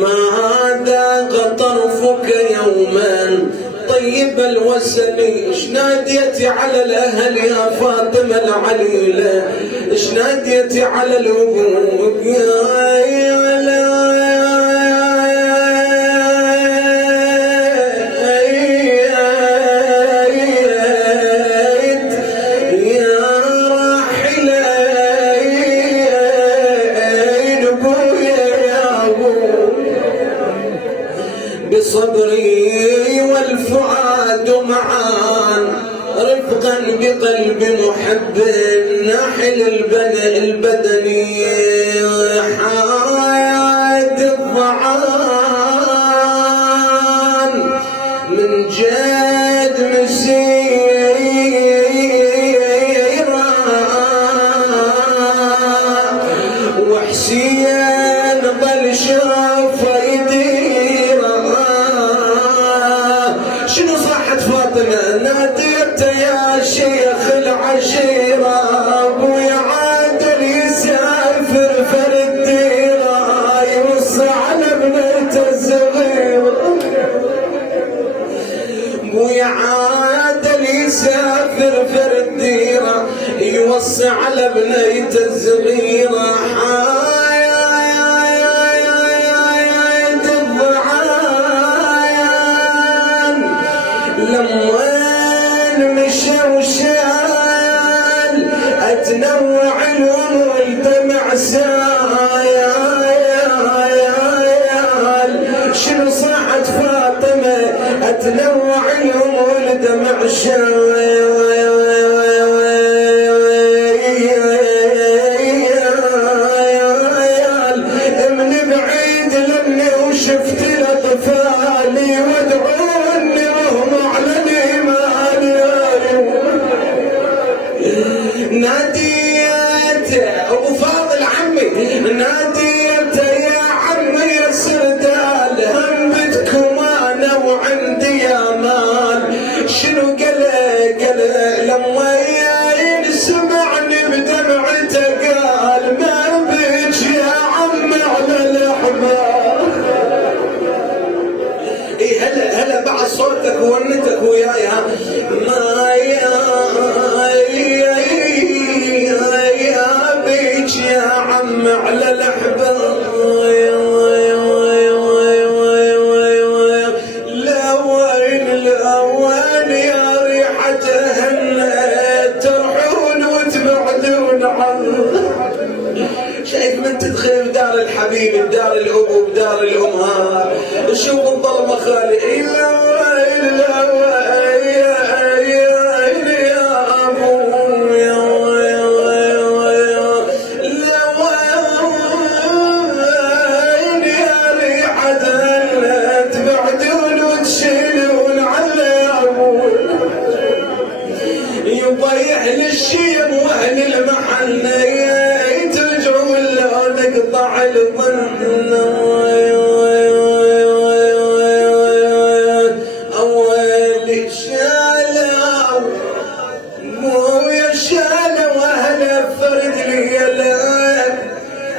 ما ذاق طرفك يوم طيب الوسني اش ناديتي على الاهل يا فاطمه العليله اش ناديتي على الابوك يا بصبري والفؤاد معان رفقا بقلب محب ناحل البدني حاد الضعان من جد مسيرا وحسين ظل شرف ناديت يا شيخ العشيرة ابوي عادل يسافر الديرة يوصي على بنيته الصغيرة ابوي عادل يسافر الديرة يوصي على بنيته الصغيرة لموين مشى وشال اتنوع الامور الدمع سايل شنو صاحت فاطمه اتنوع الامور الدمع سايل من بعيد لمني وشفت الاطفال ودعوني ناديت ابو فاضل عمي ناديت يا عمي السردال همتكم انا وعندي يا مال شنو قال لما سمعني بدمعته قال ما بيك يا عمي على الاحباب اي هلا بعد صوتك ونتك وياي ما يا عم على الأحباب الأوان يا ريحة هلا ترحون وتبعدون عن شايف من تدخل بدار الحبيب بدار الأبو بدار الأمهات شوف الظلمة خالي يضيع للشيم واهل المحل ترجعوا ولا نقطع الظن اول شالوا مو يشالوا واهل فرد ليلك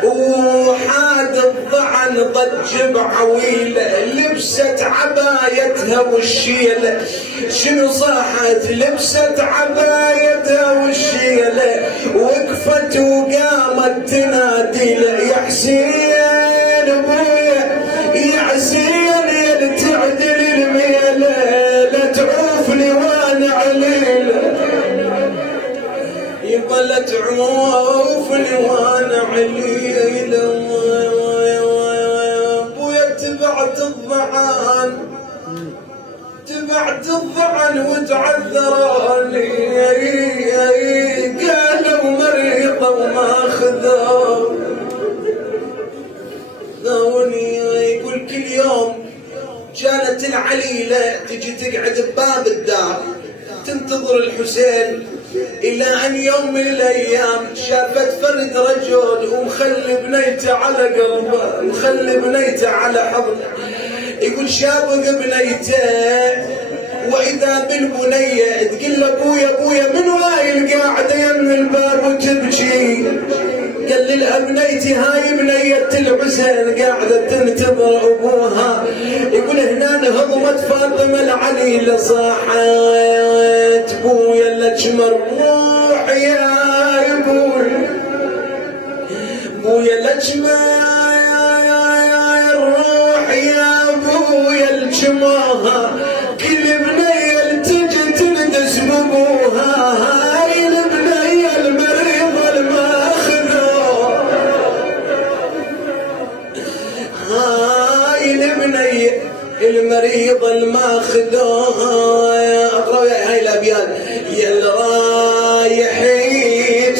وحاد الضعن ضج بعويله لبست عبايتها والشيله شنو صاحت لبست عبايتها والشيله وقفت وقامت تنادي له يا حسين ابويا يا حسين يا تعدل الميله لا تعوفني وانا عليله يبا لا تعوفني وانا عليله ابويا تبعت الضعن وتعذراني قالوا مريضة وما خذوني يقول كل يوم كانت العليلة تجي تقعد بباب الدار تنتظر الحسين إلى أن يوم من الأيام شافت فرد رجل ومخلي بنيته على قلبه مخلي بنيته على حضنه يقول شابق بنيته وإذا بالبنية تقول أبويا من وايل قاعدة يم الباب وتبكي قال لها بنيتي هاي بنية الحسين قاعدة تنتظر أبوها يقول هنا هضمت فاطمة العليلة صاحت بويا الأجمر روح يا بويا بويا الأجمر روح يا بويا الجماها كل بنية تجي تندس بابوها هاي البنية المريضة الماخذة هاي البنية المريضة الماخذوها اقرأ هاي الابيات يا اللي رايح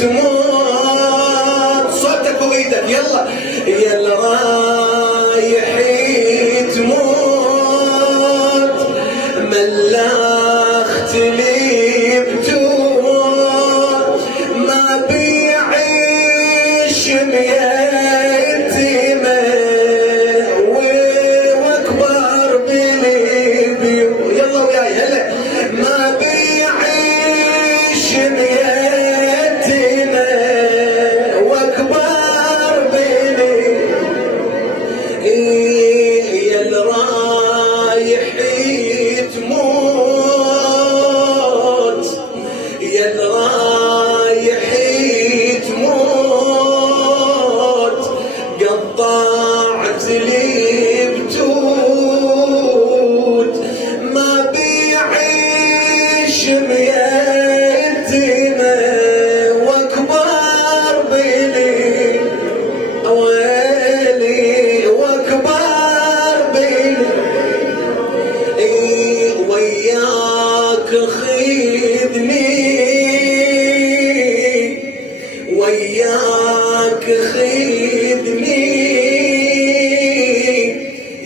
تموت صوتك فوق ايدك يلا يا اللي رايح تموت ملاخت لي بتوت ما بيعيش يتيمه واكبر بليبيو يلا وياي هلا ما بيعيش يتيمه واكبر بليبيو يا اللي رايح تموت يا اللي رايح تموت قطعت لي بتوت ما بيعيش يتيمه واكبر بلي ويلي واكبر بلي وياك خذني وياك خذني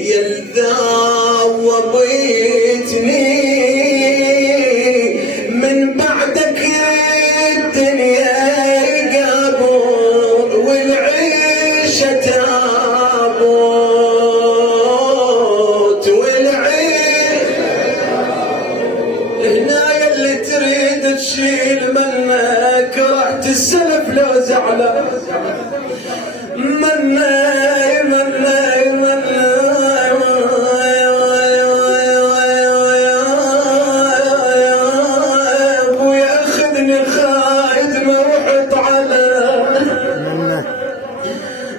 يا الذوبتني من بعدك الدنيا قبور والعيشة تابوت هنا يلي تريد تشيل منك رحت السلف لو زعلان مناي مناي مناي ابويا اخذني خايد ما رحت على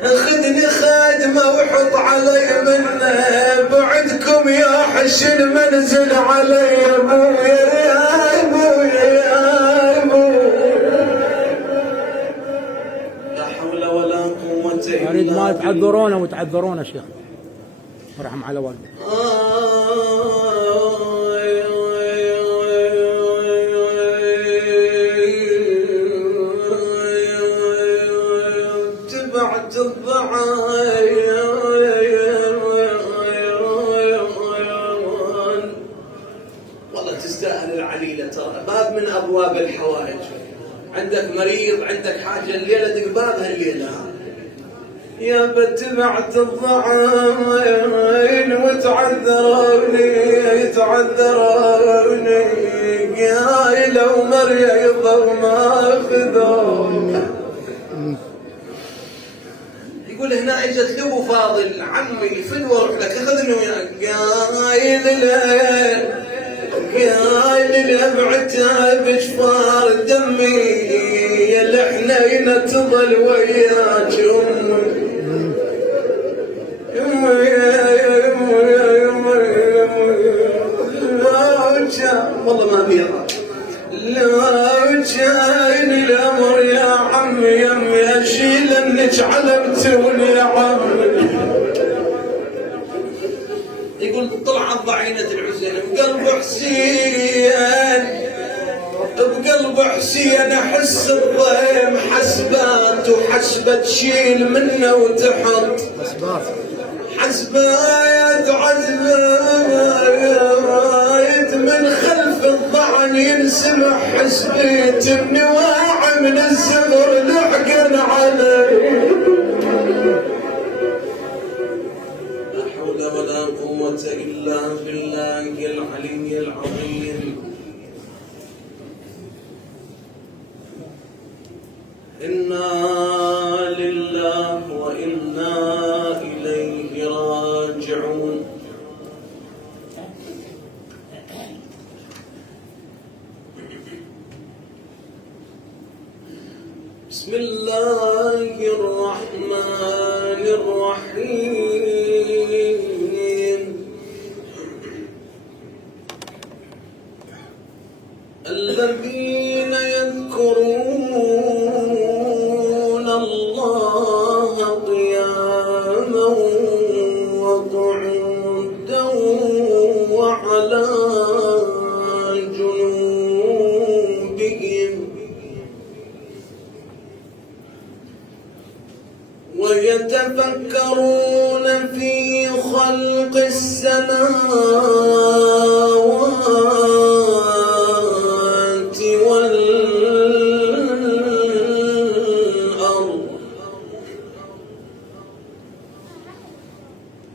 اخذني خايد ما وحط علي منه بعدكم يا حش المنزل علي ابويا يا ابويا يا ابويا لا حول ولا قوة الا اريد ما تعذرونا وتعذرونا شيخ ورحم على والدي تبعت الضعايا والله تستاهل العليلة ترى باب من ابواب الحوائج عندك مريض عندك حاجة الليلة دق بابها الليلة يا بتبعت الضعاين وتعذروني تعذروني قايلة ومريضة وما خذوني يقول هنا اجت له فاضل عمي فدوى اروح لك اخذني وياك قايل له بعتها بشفار دمي يا الحنينة تظل وياك امي والله ما بيضا لو جايني الامر يا عمي يمي اشيل انك علمتوني يا عمي يقول طلعت ضعينة الحسين بقلب حسين بقلب حسين احس الضيم حسبات وحسبة تشيل منه وتحط حسبات عزبات من خلف الضعن ينسمع حسبي تبني واعي من الزغر لحقن علي لا حول ولا قوة إلا بالله العلي العظيم إنا لله وإنا إليه راجعون بسم الله الرحمن الرحيم الذين يذكرون الله قياما وقعودا وعلى جنوبهم ويتفكرون في خلق السماوات والأرض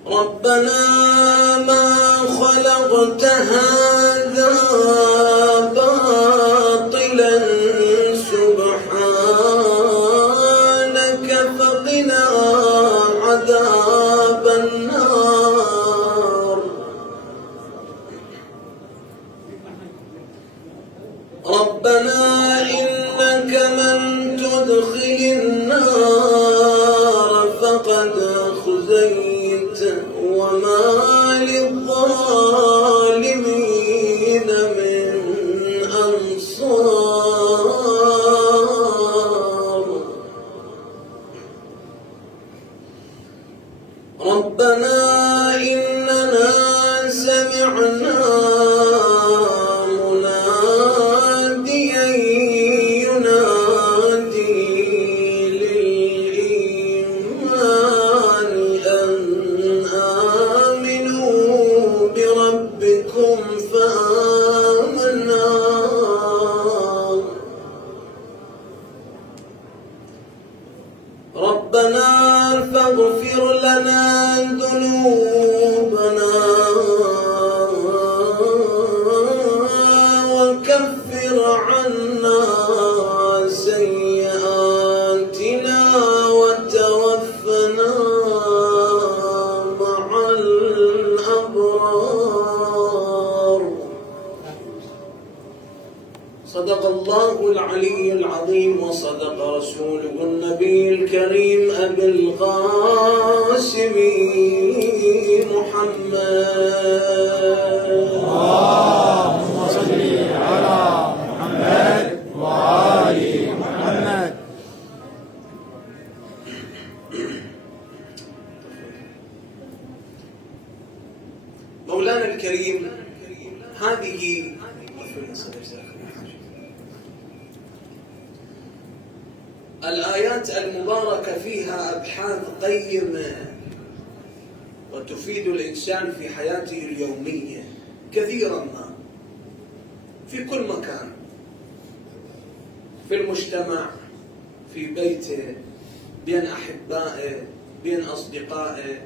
ربنا ما خلقت هذا باطلا سبحانك فقنا عذاب النار ربنا إنك من تدخل النار فقد أخزيته وما للظالمين من أنصار ربنا إننا سمعنا مناديا ينادي للإيمان أن آمنوا بربكم فآمنا ربنا فاغفر لنا ذنوبنا وكفر عنا سيئاتنا وتوفنا مع الأبرار صدق الله العلي العظيم وصدق رسوله النبي الكريم أبي القاسم محمد اللهم صل على محمد وآل محمد. مولانا الكريم هذه الآيات المباركة فيها أبحاث قيمة وتفيد الإنسان في حياته اليومية كثيرا ما في كل مكان، في المجتمع، في بيته، بين أحبائه، بين أصدقائه،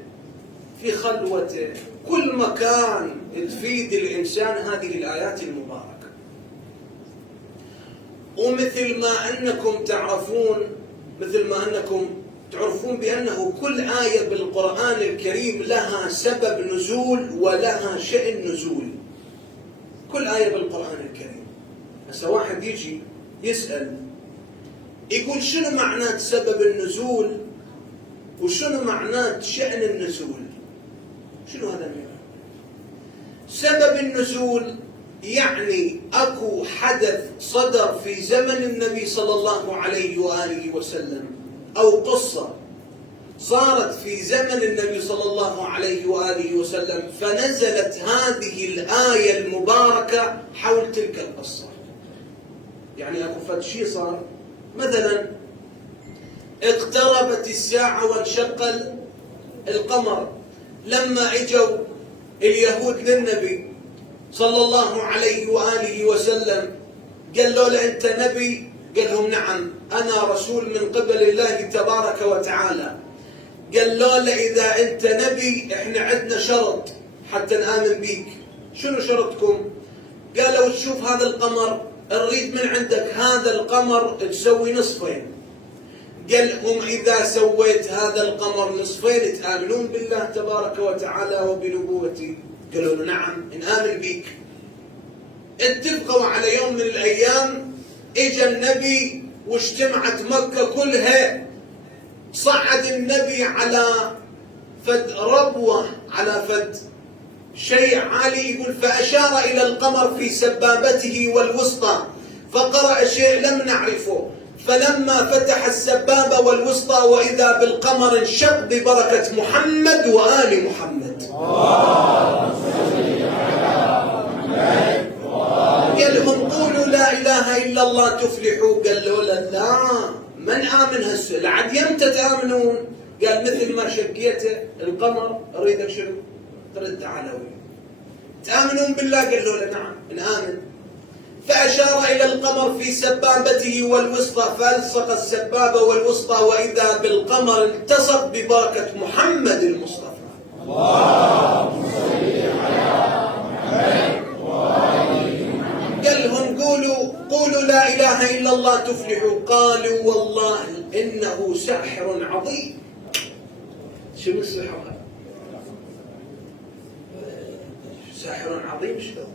في خلوته، كل مكان تفيد الإنسان هذه الآيات المباركة. ومثل ما أنكم تعرفون بأنه كل آية بالقرآن الكريم لها سبب نزول ولها شأن نزول. كل آية بالقرآن الكريم. هسه واحد يجي يسأل يقول شنو معنات سبب النزول وشنو معنات شأن النزول؟ شنو هذا المعنى؟ سبب النزول يعني أكو حدث صدر في زمن النبي صلى الله عليه وآله وسلم أو قصة صارت في زمن النبي صلى الله عليه وآله وسلم فنزلت هذه الآية المباركة حول تلك القصة. يعني أكو فد شيء صار، مثلا اقتربت الساعة وانشق القمر، لما اجوا اليهود للنبي صلى الله عليه وآله وسلم قالوا له أنت نبي؟ قال لهم نعم أنا رسول من قبل الله تبارك وتعالى. قالوا له إذا أنت نبي إحنا عندنا شرط حتى نآمن بيك. شنو شرطكم؟ قالوا تشوف هذا القمر نريد من عندك هذا القمر تسوي نصفين. قال لهم إذا سويت هذا القمر نصفين تآمنون بالله تبارك وتعالى وبنبوتي؟ قالوا له نعم نآمن بيك. اتفقوا على يوم من الأيام، اجى النبي واجتمعت مكة كلها، صعد النبي على فد ربوة، على فد شيء عالي، يقول فأشار إلى القمر في سبابته والوسطى فقرأ شيء لم نعرفه، فلما فتح السبابة والوسطى وإذا بالقمر انشق ببركة محمد وآل محمد. قال لهم قولوا لا إله إلا الله تفلحوا. قالوا لا، من آمن هالسؤال عاد يمتى تآمنون؟ قال مثل ما شقيته القمر أريدك شنو؟ ترد علوي. تآمنون بالله؟ قالوا له نعم نآمن. فأشار إلى القمر في سبابته والوسطى فألصق السبابة والوسطى وإذا بالقمر التصق ببركة محمد المصطفى. اللهم صل على محمد وآل محمد. قال لهم قولوا لا إله إلا الله تفلحوا. قالوا والله إنه ساحر عظيم. شنو السحر هذا؟ ساحر عظيم شنو؟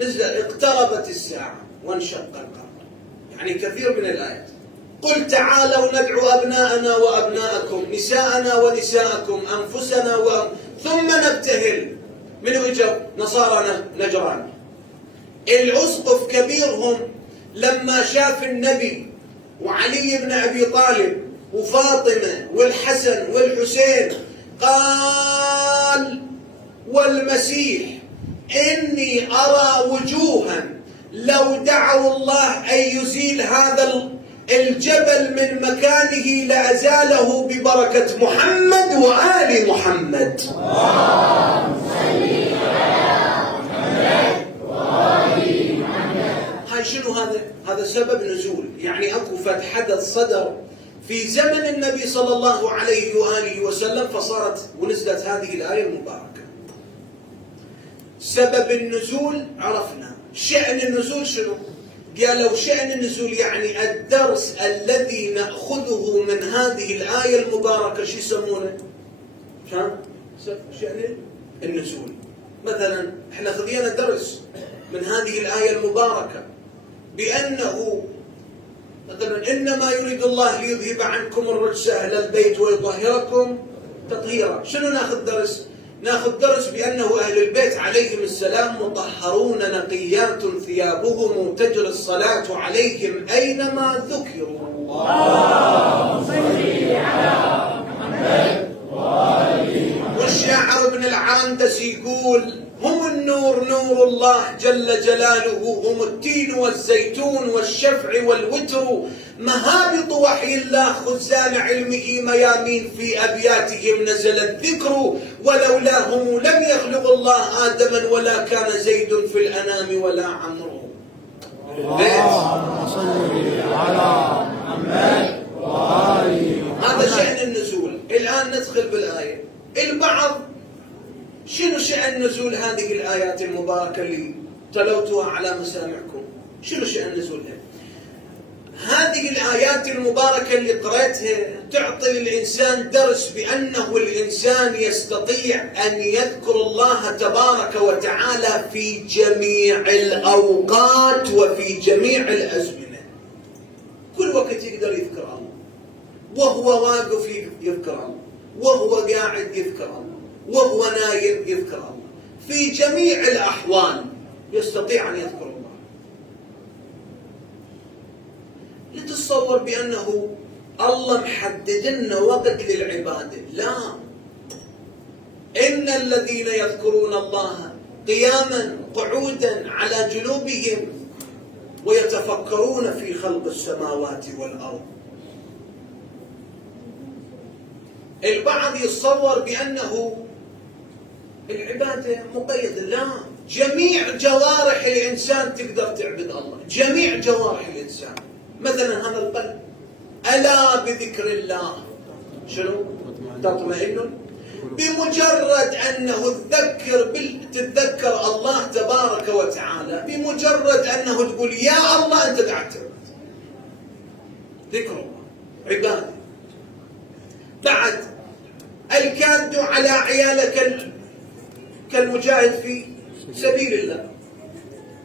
نزل اقتربت الساعة وانشق القمر، يعني كثير من الآيات. قل تعالوا ندعو أبناءنا وأبناءكم، نساءنا ونساءكم، أنفسنا ثم نبتهل. من أجر؟ نصارى نجران. الأسقف كبيرهم لما شاف النبي وعلي بن أبي طالب وفاطمة والحسن والحسين قال والمسيح إني أرى وجوها لو دعوا الله أن يزيل هذا الجبل من مكانه لأزاله ببركة محمد وآل محمد. هاي شنو هذا؟ هذا سبب نزول، يعني أكو فد حدث صدر في زمن النبي صلى الله عليه وآله وسلم فصارت ونزلت هذه الآية المباركة. سبب النزول عرفنا، شأن النزول شنو؟ قالوا شأن النزول يعني الدرس الذي نأخذه من هذه الآية المباركة شو يسمونه؟ شأن النزول. مثلا احنا خذينا درس من هذه الآية المباركة بأنه مثلا إنما يريد الله ليذهب عنكم الرجس أهل البيت ويطهركم تطهيرا. شنو ناخذ درس؟ ناخذ درس بأنه أهل البيت عليهم السلام مطهرون نقيات ثيابهم تجري الصلاة عليهم أينما ذكروا. اللهم صل على محمد وآل محمد. والشاعر ابن العرندس يقول هم النور نور الله جل جلاله، هم التين والزيتون والشفع والوتر، مهابط وحي الله خزان علمه ميامين، في أبياتهم نزل الذكر، ولولاهم لم يخلق الله آدما ولا كان زيد في الأنام ولا عمرو. اللهم صل على محمد وآل محمد. هذا شأن النزول. الآن ندخل بالآية. البعض شنو شأن نزول هذه الآيات المباركة اللي تلوتها على مسامعكم؟ شنو شأن نزولها؟ هذه الآيات المباركة اللي قرأتها تعطي للإنسان درس بأنه الإنسان يستطيع أن يذكر الله تبارك وتعالى في جميع الأوقات وفي جميع الأزمنة. كل وقت يقدر يذكر الله، وهو واقف يذكر الله، وهو قاعد يذكر الله، وهو نايم يذكر الله، في جميع الأحوال يستطيع أن يذكر الله. يتصور بأنه الله محدد لنا وقت للعبادة، لا. إن الذين يذكرون الله قياما قعودا على جنوبهم ويتفكرون في خلق السماوات والأرض. البعض يتصور بأنه العبادة مقيدة، لا. جميع جوارح الإنسان تقدر تعبد الله، جميع جوارح الإنسان. مثلا هذا القلب ألا بذكر الله شنو؟ تطمئن. بمجرد أنه تتذكر الله تبارك وتعالى، بمجرد أنه تقول يا الله أنت قاعد تعبد. ذكر الله عبادة. بعد الكاد على عيالك كالمجاهد في سبيل الله.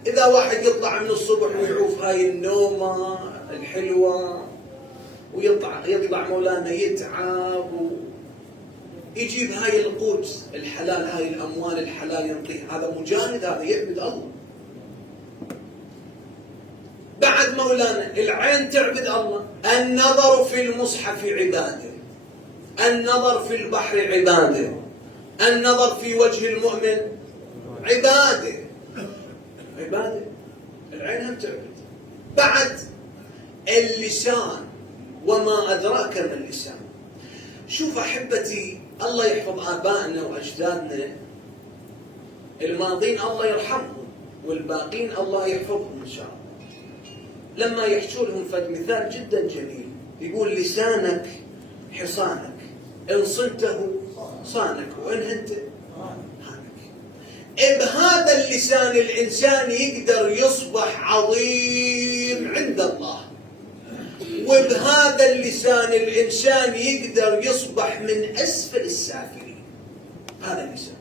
إذا واحد يطلع من الصبح ويعوف هاي النومة الحلوة ويطلع مولانا يتعب يجيب هاي القوت الحلال، هاي الأموال الحلال ينطيها، هذا مجاهد، هذا يعبد الله. بعد مولانا العين تعبد الله، النظر في المصحف عباده، النظر في البحر عباده، النظر في وجه المؤمن عباده، عباده. العين هم تعبد. بعد اللسان، وما أدراك ما اللسان. شوف أحبتي، الله يحفظ آبائنا وأجدادنا الماضين، الله يرحمهم، والباقين الله يحفظهم إن شاء الله. لما يحشوا لهم فد مثال جدا جميل، يقول لسانك حصانك، إن صنته صانك وإن هنت هانك. بهذا اللسان الإنسان يقدر يصبح عظيم عند الله، وبهذا اللسان الإنسان يقدر يصبح من أسفل السافلين. هذا اللسان.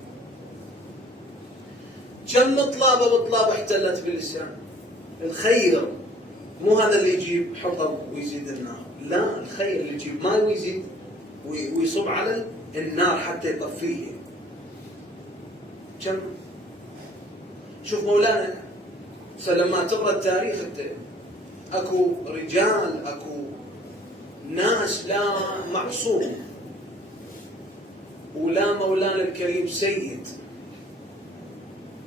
كم مطلبة احتلت باللسان؟ الخير، مو هذا اللي يجيب حطب ويزيد النار، لا، الخير اللي يجيب ماء ويزيد ويصب على النار حتى يطفيه. كم؟ شوف مولانا لما تقرأ التاريخ اكو رجال، اكو ناس لا معصوم، ولا مولانا الكريم سيد،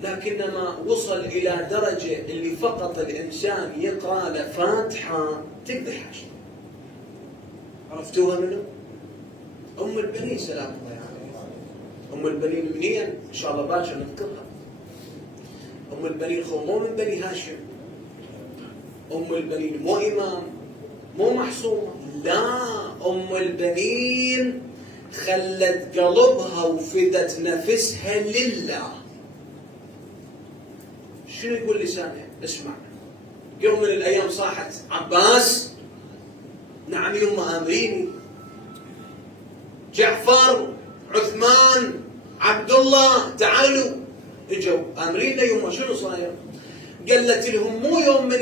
لكنما وصل إلى درجة اللي فقط الإنسان يقرأ له فاتحة تقدح عشان. عرفتوها منه؟ أم البنين سلام الله عليها. أم البنين منين؟ إن شاء الله باكر نذكرها. أم البنين مو من بني هاشم. أم البنين مو إمام، مو محصومة، لا، أم البنين خلت قلبها وفدت نفسها لله. شنو يقول لسانها؟ اسمع. يوم من الأيام صاحت عباس، نعم يما آمريني، جعفر، عثمان، عبد الله، تعالوا. اجوا آمرينا يما، شنو صاير؟ قالت لهم مو يوم من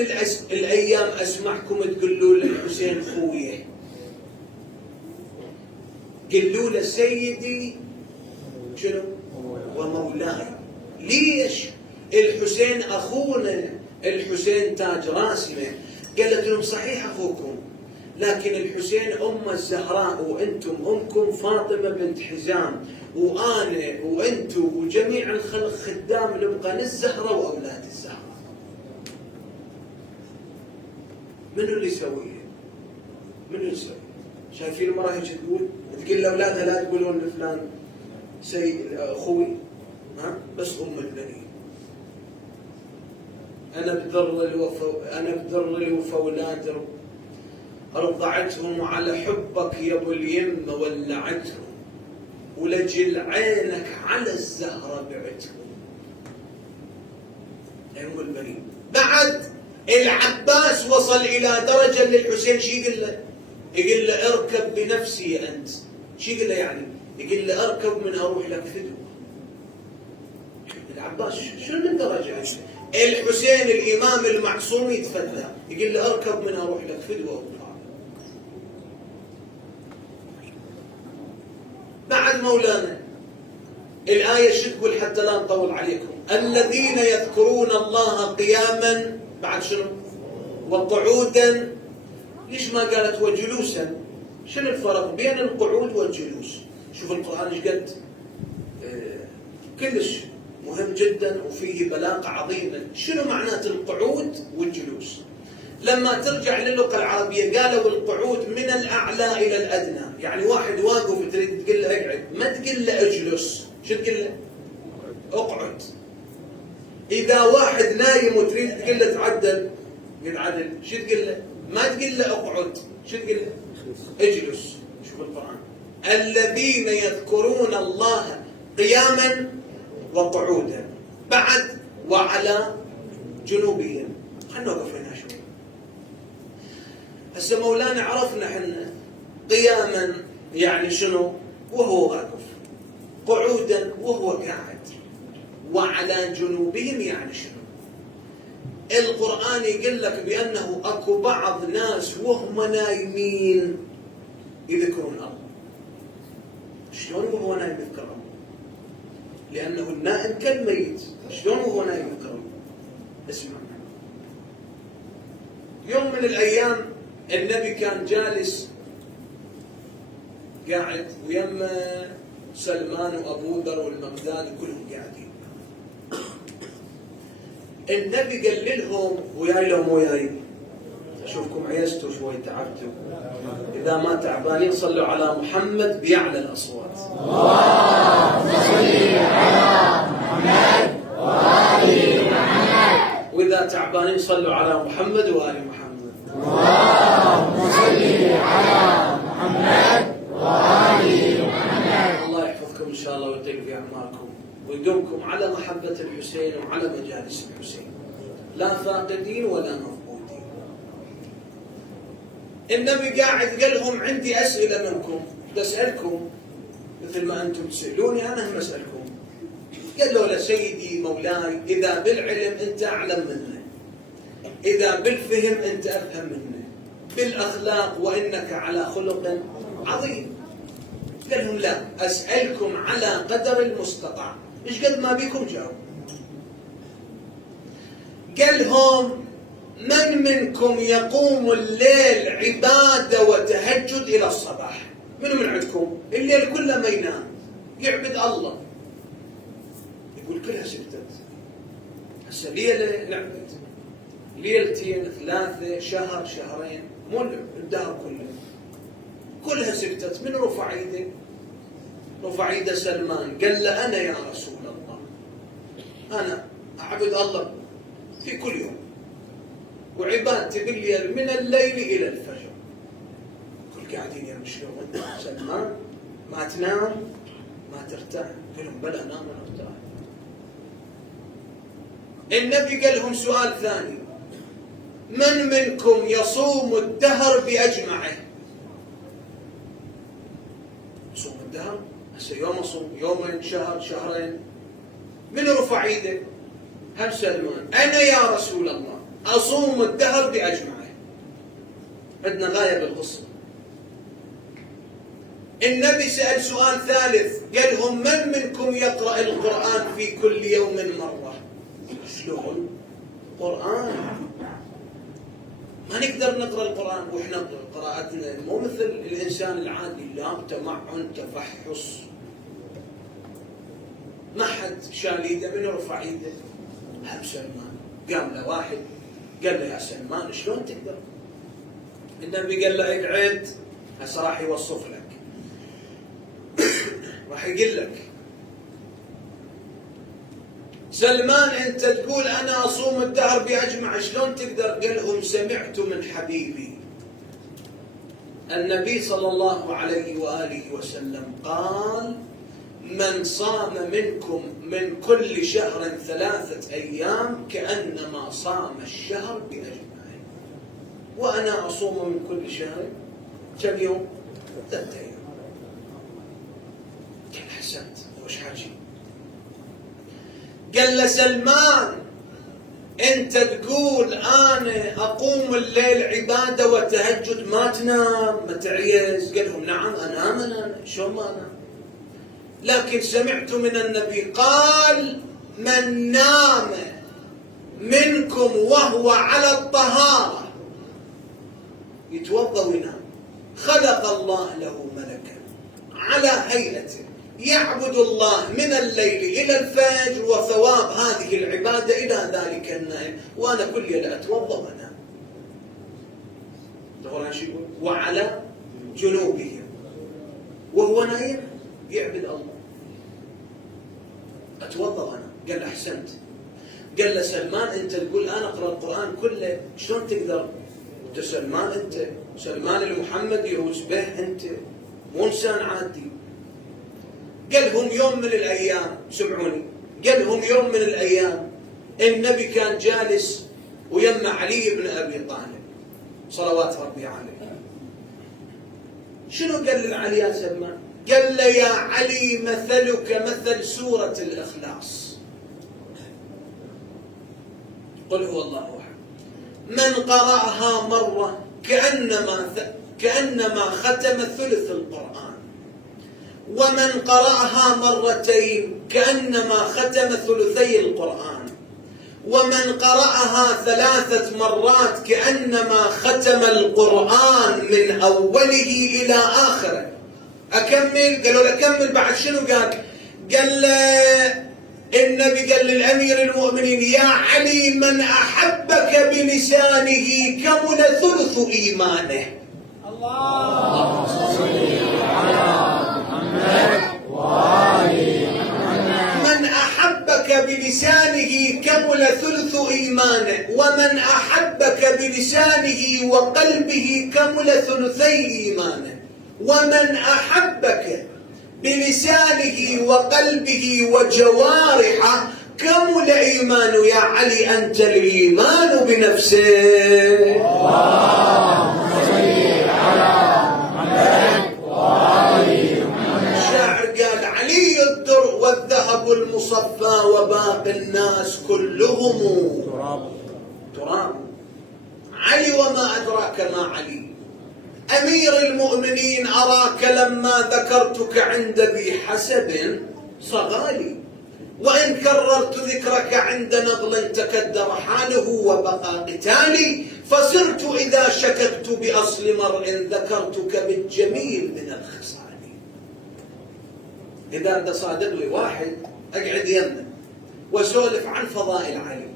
الأيام أسمعكم تقولوا للحسين خويه، قلوا له سيدي شنو؟ ومولاي. ليش؟ الحسين أخونا، الحسين تاج راسنا. قالت لهم صحيح أخوكم، لكن الحسين أم الزهراء، وأنتم أمكم فاطمة بنت حزام، وأنا وأنتم وجميع الخلق خدام نبقى الزهراء وأولاد الزهراء. منو اللي يسويها؟ منو اللي يسويها؟ شايفين المرأة هيك تقول لأولادها لا تقولون لفلان سيد أخوي، ها؟ بس أم البنين. أنا بذر الوفا ولاد رضعتهم على حبك يا أبو اليمة، ولعتهم ولجل عينك على الزهرة بعتهم. يا أم البنين. بعد العباس وصل إلى درجة للحسين شي يقول له؟ يقول له اركب بنفسي أنت. شي يقول له يعني؟ يقول له اركب من أروح لك فدوة. العباس شنو من درجة؟ الحسين الإمام المعصوم يتفدى، يقول له اركب من أروح لك فدوة. بعد مولانا الآية شو تقول حتى لا نطول عليكم؟ الذين يذكرون الله قياما، بعد شنو؟ وقعودا. ليش ما قالت وجلوسا؟ شنو الفرق بين القعود والجلوس؟ شوف القرآن ايش قد كلش مهم جدا وفيه بلاغة عظيمة. شنو معنات القعود والجلوس؟ لما ترجع للغة العربية قالوا القعود من الأعلى إلى الأدنى، يعني واحد واقف تريد تقول له اقعد، ما تقول له اجلس، شو تقول له؟ اقعد. إذا واحد نايم وتريد تقول له تعدل، يتعدل، شو تقول له؟ ما تقول له اقعد، شو تقول له؟ اجلس. شوف القرآن، الذين يذكرون الله قياما وقعودا. بعد وعلى جنوبهم. خلنا نوقف هنا شوي. هسه مولانا عرفنا احنا قياما يعني شنو وهو واقف، قعودا وهو قاعد، وعلى جنوبهم يعني شنو؟ القرآن يقول لك بأنه أكو بعض ناس وهم نايمين يذكرون الله. شلون وهو نايم يذكر الله؟ لأنه النائم كالميت. شلون وهو نايم يذكر الله؟ اسمع. يوم من الأيام النبي كان جالس قاعد ويما سلمان وأبو ذر والمقداد كلهم قاعدين. النبي قال لهم وياي لهم وياي أشوفكم عيستوا شوي تعبتوا، إذا ما تعبانين صلوا على محمد بيعلى الأصوات. اللهم صل على محمد وآل محمد. وإذا تعبانين صلوا على محمد وآل محمد. اللهم صل على محمد وآل محمد. الله يحفظكم إن شاء الله ويطيل في أعماركم ويدومكم على محبة الحسين وعلى مجالس الحسين، لا فاقدين ولا مفقودين. النبي قاعد قال لهم عندي أسئلة منكم، بسألكم مثل ما أنتم تسألوني أنا هم أسألكم. قالوا له سيدي مولاي إذا بالعلم أنت أعلم منه، إذا بالفهم أنت أفهم منه، بالأخلاق وإنك على خلق عظيم. قال لهم لا، أسألكم على قدر المستطاع، إيش قد ما بيكم جاوب. قال لهم من منكم يقوم الليل عبادة وتهجد إلى الصباح؟ منو من عندكم الليل كله ما ينام يعبد الله؟ يقول كلها سكتت. هسه ليلة نعبد، ليلتين ثلاثة شهر شهرين، مو الدهر كله كلها سكتت. من رفع يده؟ رفع يده سلمان قال له أنا يا رسول الله، أنا أعبد الله في كل يوم وعبادتي بالليل من الليل إلى الفجر. كل قاعدين يمشون سلمان ما تنام ما ترتاح؟ قال لهم بلى نام ونرتاح. النبي قال لهم سؤال ثاني، من منكم يصوم الدهر بأجمعه؟ يصوم الدهر؟ هسه يوم أصوم، يومين، شهر، شهرين. من رفع يده؟ هم سلمان أنا يا رسول الله أصوم الدهر بأجمعه. عندنا غاية بالقصة. النبي سأل سؤال ثالث قال لهم من منكم يقرأ القرآن في كل يوم مرة؟ شلون؟ قرآن ما نقدر نقرأ القرآن وإحنا قراءتنا مو مثل الإنسان العادي، لا تمعن تفحص. ما حد شال يده. من رفع يده؟ هم سلمان. قام له واحد قال له يا سلمان شلون تقدر؟ النبي قال له اقعد هسه راح يوصف لك راح يقول لك. سلمان انت تقول انا اصوم الدهر باجمع، شلون تقدر؟ قال لهم سمعت من حبيبي النبي صلى الله عليه واله وسلم قال من صام منكم من كل شهر 3 أيام كأنما صام الشهر بأجمعه، وأنا أصوم من كل شهر كم يوم؟ 3 أيام. قال حسنت، وش حاجي؟ قال له سلمان أنت تقول أنا أقوم الليل عبادة وتهجد ما تنام ما تعيز؟ قال لهم نعم أنام. أنا شو ما أنام؟ لكن سمعت من النبي قال من نام منكم وهو على الطهارة يتوضأ وينام خلق الله له ملكا على هيئته يعبد الله من الليل إلى الفجر، وثواب هذه العبادة إلى ذلك النائم، وأنا كل ليلة أتوضأ وأنام. وعلى جنوبه وهو نايم يعبد الله. أتوضأ أنا. قال أحسنت. قال له سلمان أنت تقول أنا أقرأ القرآن كله، شلون تقدر؟ أنت سلمان، أنت سلمان المحمد يعوز به، أنت مو إنسان عادي. قال لهم يوم من الأيام، سمعوني، قال لهم يوم من الأيام النبي كان جالس ويما علي بن أبي طالب صلوات ربي عليه. شنو قال للعلي يا سلمان؟ قال له يا علي مثلك مثل سورة الإخلاص. قل هو الله أحد. من قرأها مرة كأنما ختم ثلث القرآن، ومن قرأها مرتين كأنما ختم ثلثي القرآن، ومن قرأها 3 مرات كأنما ختم القرآن من أوله إلى آخره. أكمل؟ قالوا له كمل. بعد شنو قال؟ قال النبي قال للأمير المؤمنين: يا علي، من أحبك بلسانه كمل ثلث إيمانه. اللهم صل على محمد وآل محمد. من أحبك بلسانه كمل ثلث إيمانه، ومن أحبك بلسانه وقلبه كمل ثلثي إيمانه، ومن أحبك بلسانه وقلبه وجوارحه كمل إيمانه. يا علي، أنت الإيمان بنفسه. اللهم صل على محمد وآل محمد. الشاعر قال: علي الدر والذهب المصفى، وباقي الناس كلهم تراب. علي وما أدراك ما علي. أمير المؤمنين، أراك لما ذكرتك عند ذي حسب صغالي، وإن كررت ذكرك عند نغل تكدر حاله وبقى قتالي، فصرت إذا شككت بأصل مرء ذكرتك بالجميل من الخصال. إذا أنت صادق لي واحد أقعد يمه وأسولف عن فضائل علي،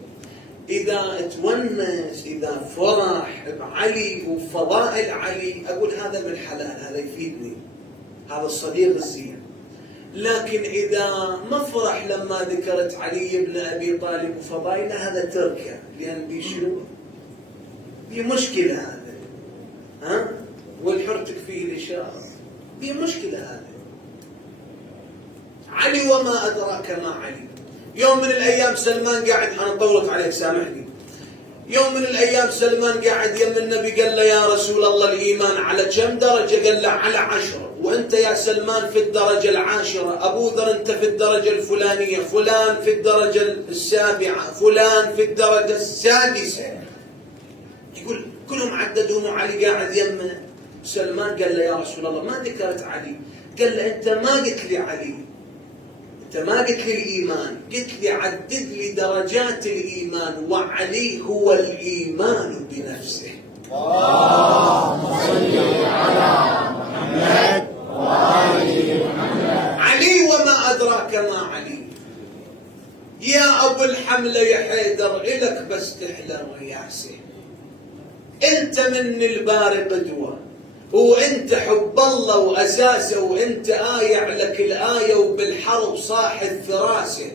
إذا اتونس، إذا فرح بعلي وفضائل علي، أقول هذا من حلال، هذا يفيدني، هذا الصديق الزين. لكن إذا مفرح لما ذكرت علي بن أبي طالب وفضائله، هذا تركه، لأن بي شنو؟ بي مشكلة هذا، والحرتك فيه الإشارة، بي مشكلة هذا. علي وما أدراك ما علي. يوم من الأيام سلمان قاعد، أنا طولت عليك سامحني، يوم من الأيام سلمان قاعد يم النبي، قال له: يا رسول الله، الإيمان على كم درجة؟ قال له: على 10. وأنت يا سلمان في الدرجة 10، أبو ذر أنت في الدرجة الفلانية، فلان في الدرجة 7، فلان في الدرجة 6. يقول كلهم عددهم وعلي قاعد يمه. سلمان قال له: يا رسول الله، ما ذكرت علي. قال له: أنت ما قلت لي علي، أنت ما قلت لي الإيمان، قلت لي عدد لي درجات الإيمان، وعلي هو الإيمان بنفسه. اللهم صل على محمد وآل محمد. علي وما أدراك ما علي. يا أبو الحملة يا حيدر، إلك بس تحلى رياسه، أنت من الباري قدوة، وأنت حب الله وأساسه، وأنت آية لك الآية، وبالحرب صاح الفراسة،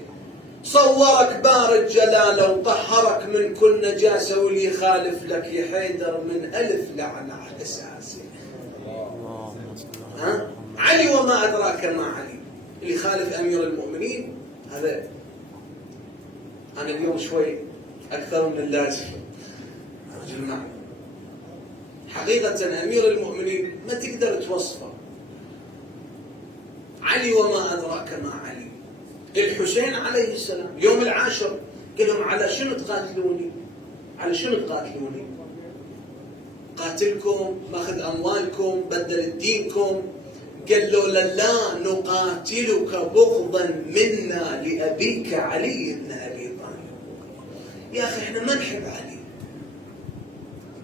صورك بارد جلاله وطهرك من كل نجاسة، واللي يخالف لك يا حيدر من ألف لعنة على أساسه. علي وما أدراك ما علي. اللي يخالف أمير المؤمنين هذا، أنا اليوم شوي أكثر من اللازم رجل معي. حقيقة أمير المؤمنين ما تقدر توصفه. علي وما أدراك ما علي. الحسين عليه السلام يوم العاشر قال لهم: على شنو تقاتلوني؟ على شنو تقاتلوني؟ قاتلكم، ماخذ أموالكم، بدل دينكم. قال له: لا نقاتلك بغضا منا لأبيك علي بن أبي طالب. يا أخي احنا ما نحب علي.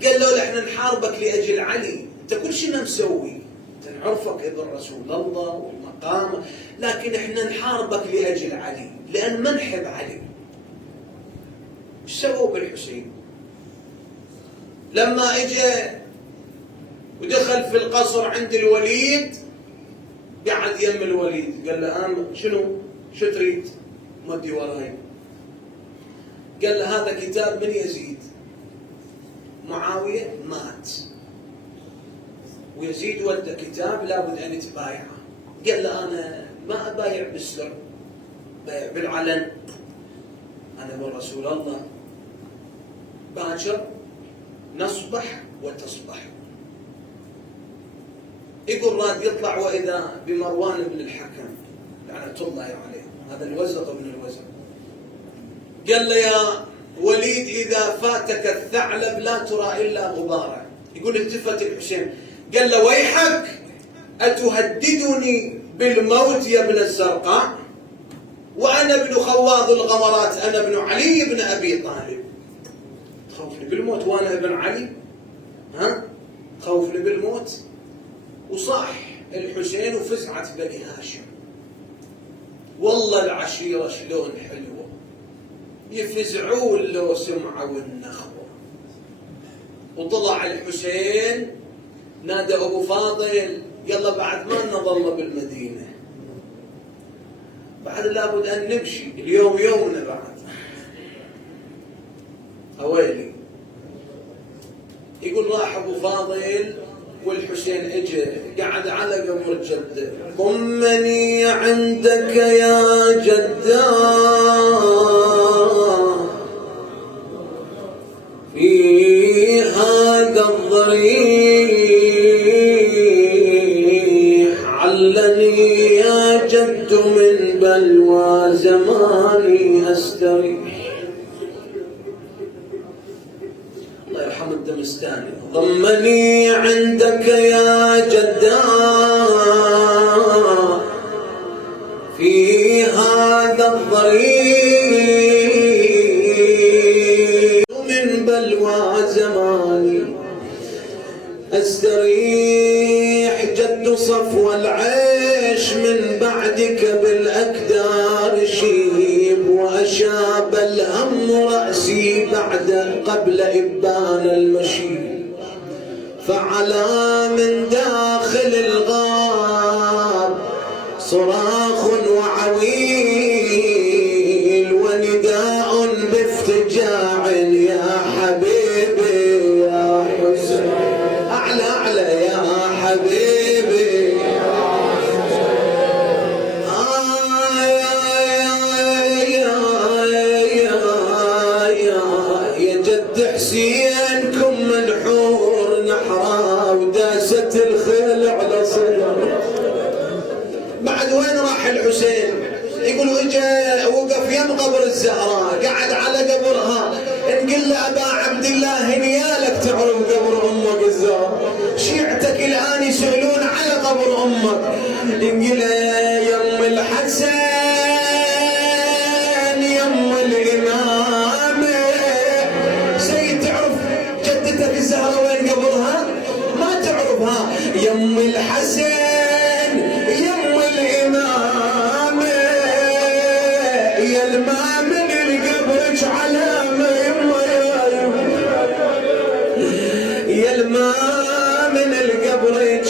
قال له: احنا نحاربك لأجل علي، انت كل شيء مسوي، نعرفك ابن رسول الله والمقام، لكن احنا نحاربك لأجل علي، لأن ما نحب علي. ايش سووا بالحسين؟ لما اجى ودخل في القصر عند الوليد، قعد يم الوليد، قال له: شو تريد؟ مدي وراي. قال له: هذا كتاب من يزيد، معاوية مات، ويزيد ودى كتاب لابد أن يتبايعه. قال له: أنا ما أبايع بالسر، بايع بالعلن، أنا ابن رسول الله، باكر نصبح وتصبح. يقول راد يطلع وإذا بمروان بن الحكم لعنة الله عليه، هذا الوزغ من الوزغ. قال له: يا وليد إذا فاتك الثعلب لا ترى إلا غباره. يقول التفت الحسين قال له ويحك أتهددني بالموت يا ابن الزرقاء وأنا ابن خواض الغمرات، أنا ابن علي بن أبي طالب، تخوفني بالموت وأنا ابن علي؟ ها؟ خوفني بالموت؟ وصاح الحسين وفزعت بني هاشم. والله العشيرة شلون حلوة، يفزعون لو سمعوا النخوة. وطلع الحسين نادى أبو فاضل قال له بعد ما نظل بالمدينة، بعد لابد أن نمشي، اليوم يومنا بعد. أويلي. يقول راح أبو فاضل والحسين اجى قعد على قبر جده. ضمني عندك يا جده في هذا الضريح، علني يا جد من بلوى زماني استريح. الله يرحم الدمستاني. ضمني عندك يا جدا في هذا الضريح، من بلوى زماني استريح. جد صفو العيش من بعدك بالاكدار شيب، واشاب الهم راسي بعد قبل ابان المشيب. فعلى من داخل الغاب صراخ وعويل، ونداء بافتجاع يا حبيبي يا حسين. أعلى أعلى يا حبيبي يا جد حسين كم منحور نحرا وداست الخيل على صدر. بعد وين راح الحسين؟ يقولوا اجا وقف يم قبر الزهراء، قعد على قبرها. نقول له ابا عبد الله نيالك تعرف قبر امك الزهراء، شيعتك الان يسالون على قبر امك. نقول له يم الحسن يم الامام سيد، تعرف جدتك الزهراء وين قبرها؟ ما تعرفها. يم الحسن يم الامام يا الماء من القبرك علامه يما يا الماء من القبرك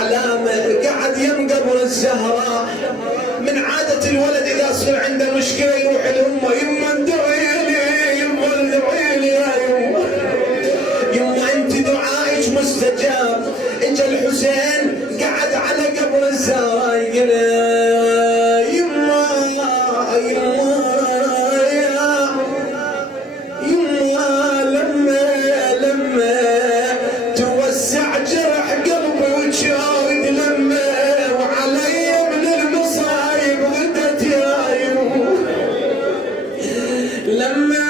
علامه. قعد يم قبر الزهراء. من عاده الولد اذا صار عنده مشكله يروح لامه، يما ادعي لي يما ادعي لي يا يما، يما انت دعائك مستجاب. اجا الحسين قعد على قبر الزهراء يقول يما يما يما لما توسع جرح قلبي وتشاهد لما، وعلي من المصايب غدت يا يما لما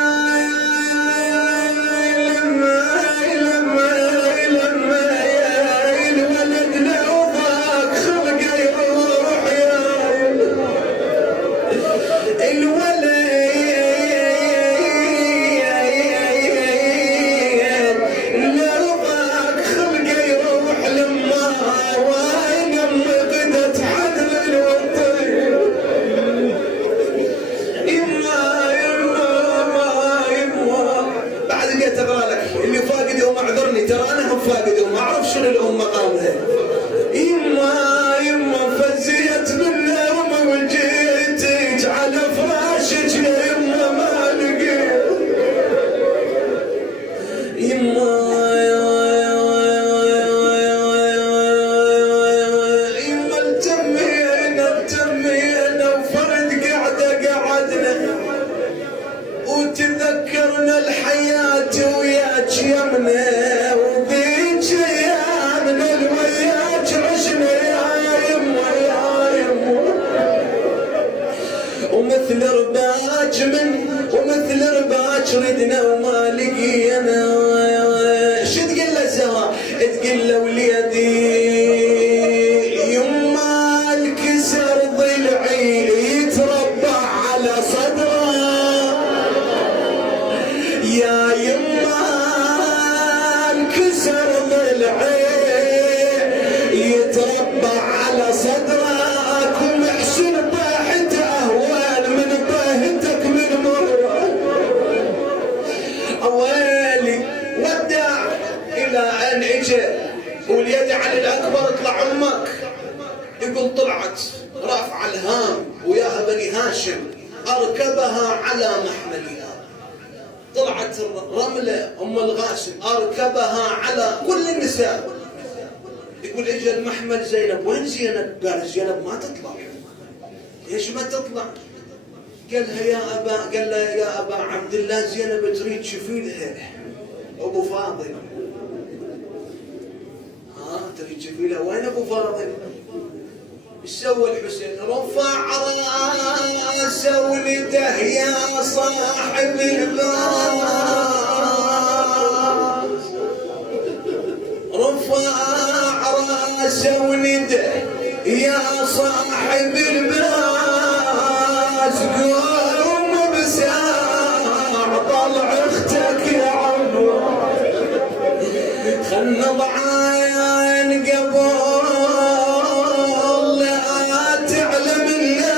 وتذكرنا الحياة وياك يمنا، وذيك ايامنا الوياك عشنا يا يما يا يما. ومثل رباك شردنا وما لقينا. شو تقول له سوا؟ تقول له وليدي يما الكسر ضلعي يتربع على صدره، يا يما الكسر ضلعي يتربع على صدرك، ومحسن طاحت اهوال من طاحتك من مره. اويلي ودع الى ان اجى واليد على الاكبر اطلع امك. يقول طلعت رافعه الهام وياها بني هاشم اركبها على محملها. طلعت رمله ام الغاسم اركبها على كل النساء. يقول اجى المحمل زينب، وين زينب؟ قال زينب ما تطلع. ليش ما تطلع؟ قالها يا ابا، قال له يا ابا عبد الله زينب تريد شفيلها ابو فاضل. تريد شفيلها، وين ابو فاضل؟ ايش سوى الحسين؟ رفع راسه ولده يا صاحب الباس، رفع راسه ولده يا صاحب الباس، قوم بساع طلع اختك يا عمو، خل نضعان قبل لا تعلم الناس،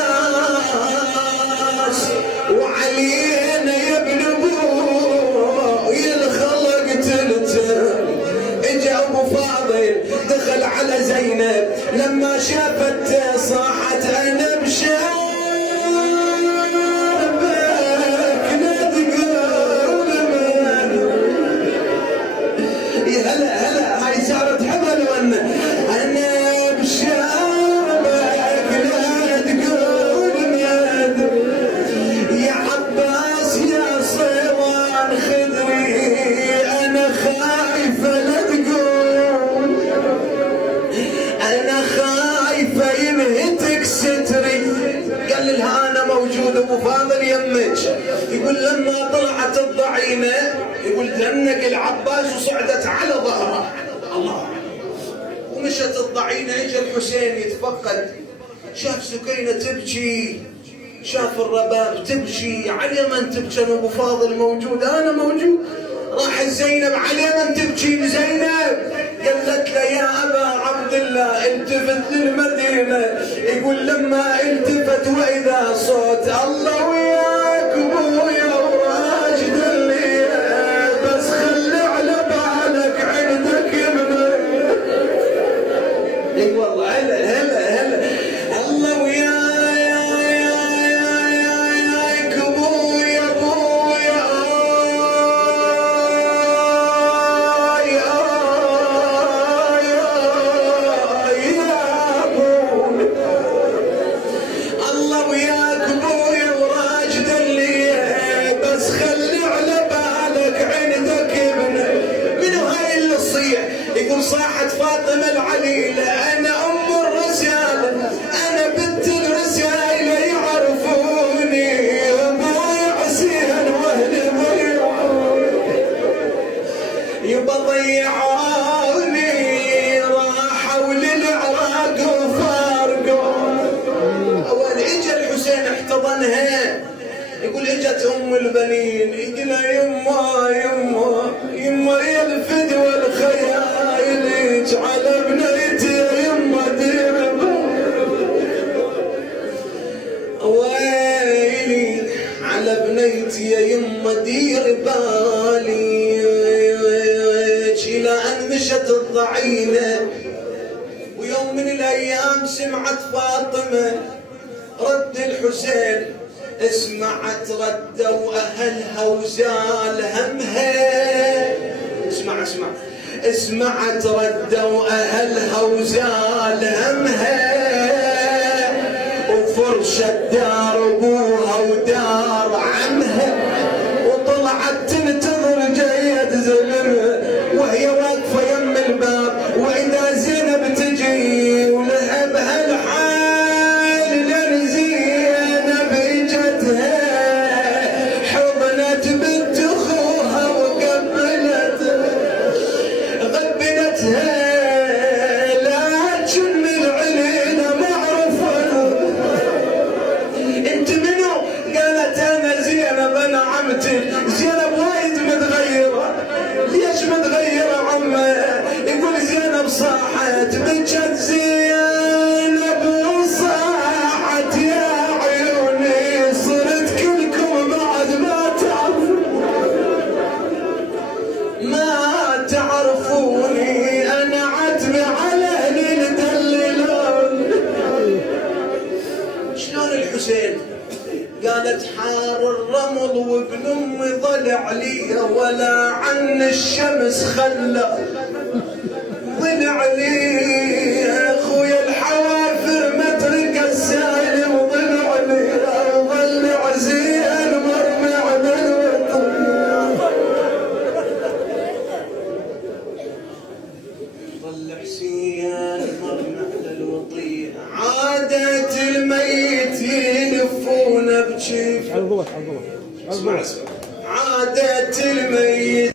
وعلينا يا ابن ابوي الخلق تلتم. اجا ابو فاضل دخل على زينب لما شافت صاحت انا بشابك لا تقول من. يا هلا هلا، هاي صارت حمل وانا انا بشابك لا تقول من. يا عباس يا صيوان خذني انا خايفه لا تقول، انا خايفه ينهتك ستري. قال لها انا موجود ابو فاضل يمك. يقول لما طلعت الضعينه يقول دنك العباس وصعدت على ظهره. الله. ومشت الضعينه، اجى الحسين يتفقد، شاف سكينه تبكي، شاف الرباب تبكي، على من تبكي؟ ابو فاضل موجود، انا موجود. راح زينب على من تبكي لزينب؟ قالت له يا ابا عبد الله التفت للمدينه. يقول لما التفت واذا صوت الله وياك ابويا وراجد اللي بس خلي على بالك عندك ابنك. اي والله هلا هلا هلا، الله وياك ابويا ابويا الله وياك ابويا وراجد اللي بس خلي على بالك عندك ابنك. منو هاي اللي تصيح؟ يقول صاحت فاطمه العليله انا ام الرساله، انا بنت الرساله يعرفوني ابوي حسين واهل ضيعوني، يبا ضيعوني راحوا للعراق وفارقوا. اول اجى الحسين احتضنها، يقول اجت ام البنين، يقول لها يما يما يما يا الفدوى الخيال على بنيتي يما دير ويلي على بنيتي يا يما دير بالي. الى ان مشت الضعينه، ويوم من الايام سمعت فاطمه رد الحسين، اسمعت ردوا اهلها وزال همها. اسمع اسمع، اسمعت ردوا اهلها وزال همها، وفرشت دار ابوها ودار عمها، وطلعت تنتظر جيد زلمها وهي واقفه يم الباب. واذا زينب تجي ولها بهالحال لين زينب اجتها حضنت بنت زينب وايد متغيرة. ليش متغيرة عمه؟ يقول زينب صاحت بجت زينب وصاحت يا عيوني صرت كلكم بعد ما تعرفوني انا عتبي على اهلي ندللون. شلون الحسين؟ قالت حار الرمل وابن امي ظل علي ولا عن الشمس خلى ظل علي اخويا الحوافر مترك السالم ظل علي ظل عزيز مرمي على الوطن. ظل حسين مرمي على الوطية. عادت الميت يلفون بجيف. على الضوء. عادت الميت